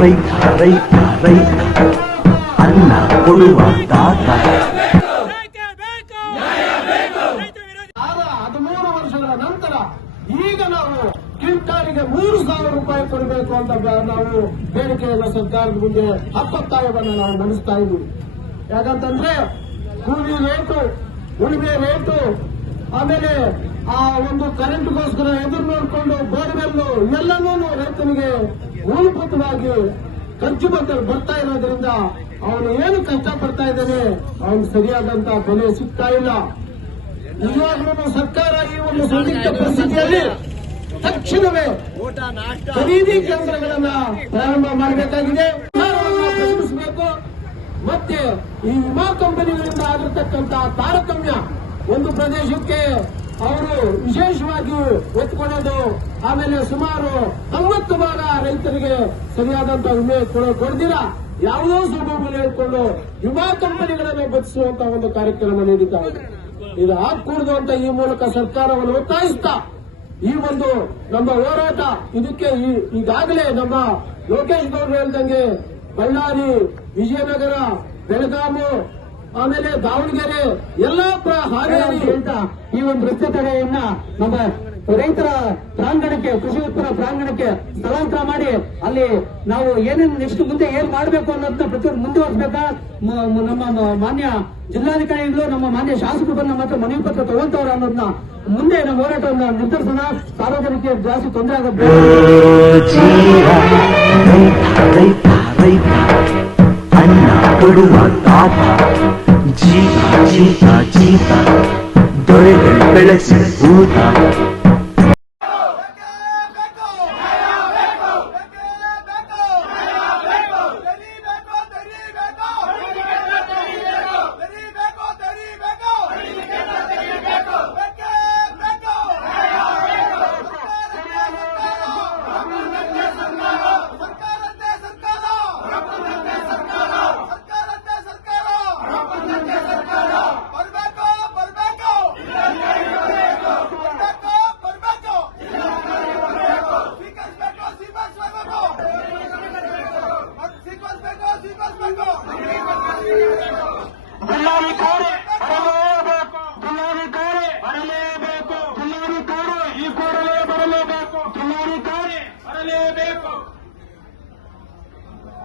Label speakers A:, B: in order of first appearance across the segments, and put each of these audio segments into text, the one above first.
A: ರೈತ ರೈತ ರೈತ ಅನ್ನ ಕೊಡುವ
B: ದಾತ. ವರ್ಷಗಳ ನಂತರ ಈಗ ನಾವು ಮೂರು ಸಾವಿರ ರೂಪಾಯಿ ಕೊಡಬೇಕು ಅಂತ ನಾವು ಬೇಡಿಕೆಯನ್ನು ಸರ್ಕಾರದ ಮುಂದೆ ಹತ್ತೊತ್ತಾಯವನ್ನು ನಾವು ನಡೆಸ್ತಾ ಇದ್ದೀವಿ. ಯಾಕಂತಂದ್ರೆ ಕೂಲಿ ರೇಟು ಉಳಿಮೆ ರೇಟು, ಆಮೇಲೆ ಆ ಒಂದು ಕರೆಂಟ್ಗೋಸ್ಕರ ಎದುರು ನೋಡಿಕೊಂಡು ಬೋರ್ವೆಲ್ಲು ಎಲ್ಲನೂ ರೈತನಿಗೆ ಮೂಲಭೂತವಾಗಿ ಖರ್ಚು ಬಂದರು ಬರ್ತಾ ಇರೋದ್ರಿಂದ ಅವನು ಏನು ಕಷ್ಟ ಪಡ್ತಾ ಇದ್ದಾನೆ, ಅವನು ಸರಿಯಾದಂತ ಬೆಲೆ ಸಿಗ್ತಾ ಇಲ್ಲ. ನಿಜವಾಗ್ಲೂ ಸರ್ಕಾರ ಈ ಒಂದು ಸಂದಿಗ್ಧ ಪರಿಸ್ಥಿತಿಯಲ್ಲಿ ತಕ್ಷಣವೇ ಖರೀದಿ ಕೇಂದ್ರಗಳನ್ನ ಪ್ರಾರಂಭ ಮಾಡಬೇಕಾಗಿದೆ. ಮತ್ತೆ ಈ ವಿಮಾ ಕಂಪನಿಗಳಿಂದ ಆಗಿರ್ತಕ್ಕಂತಹ ತಾರತಮ್ಯ ಒಂದು ಪ್ರದೇಶಕ್ಕೆ ಅವರು ವಿಶೇಷವಾಗಿ ಒತ್ತುಕೊಳ್ಳೋದು ಆಮೇಲೆ ಸುಮಾರು ತೊಂಬತ್ತು ಭಾಗ ರೈತರಿಗೆ ಸರಿಯಾದಂತ ವಿಮೆ ಕೊಡ- ಕೊಡ್ದಿರ. ಯಾವುದೋ ಸುಲಭಗಳು ಹೇಳ್ಕೊಂಡು ವಿಮಾ ಕಂಪನಿಗಳನ್ನು ಬಚ್ಚಿಸುವಂತ ಒಂದು ಕಾರ್ಯಕ್ರಮ ನೀಡಿದ್ದಾರೆ. ಇದೆ ಹಾಕೂಡದು ಅಂತ ಈ ಮೂಲಕ ಸರ್ಕಾರವನ್ನು ಒತ್ತಾಯಿಸ್ತಾ ಈ ಒಂದು ನಮ್ಮ ಹೋರಾಟ ಇದಕ್ಕೆ ಈಗಾಗಲೇ ನಮ್ಮ ಲೋಕೇಶ್ ಗೌಡ್ರು ಹೇಳ್ದಂಗೆ ಬಳ್ಳಾರಿ ವಿಜಯನಗರ, ಬೆಳಗಾಮು ಆಮೇಲೆ ದಾವಣಗೆರೆ ಎಲ್ಲಾ ಹಾವೇರಿ ಅಂತ ಈ ಒಂದು ರಸ್ತೆ ತಡೆಯನ್ನ ನಮ್ಮ ರೈತರ ಪ್ರಾಂಗಣಕ್ಕೆ ಕೃಷಿ ಉತ್ಪನ್ನ ಪ್ರಾಂಗಣಕ್ಕೆ ಸ್ಥಳಾಂತರ ಮಾಡಿ ಅಲ್ಲಿ ನಾವು ಏನೇನು ನೆಕ್ಸ್ಟ್ ಮುಂದೆ ಏನ್ ಮಾಡಬೇಕು ಅನ್ನೋದನ್ನ ಪ್ರತಿಯೊಂದು ಮುಂದುವರಿಸಬೇಕಾ? ನಮ್ಮ ಮಾನ್ಯ ಜಿಲ್ಲಾಧಿಕಾರಿಗಳು ನಮ್ಮ ಮಾನ್ಯ ಶಾಸಕರು ಬಂದು ಮಾತ್ರ ಮನವಿ ಪತ್ರ ತಗೊಂತವ್ರ ಅನ್ನೋದನ್ನ ಮುಂದೆ ನಮ್ಮ ಹೋರಾಟವನ್ನು ನಿರ್ಧರಿಸೋಣ. ಸಾರ್ವಜನಿಕರಿಗೆ ಜಾಸ್ತಿ ತೊಂದರೆ ಆಗಬೇಕು
A: ಜೀವ ರೈತ ರೈತ ರೈತ ಅನ್ನ ಕೊಡುವ ತಾತ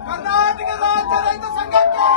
B: कनाटक राज्य रहित अधिके न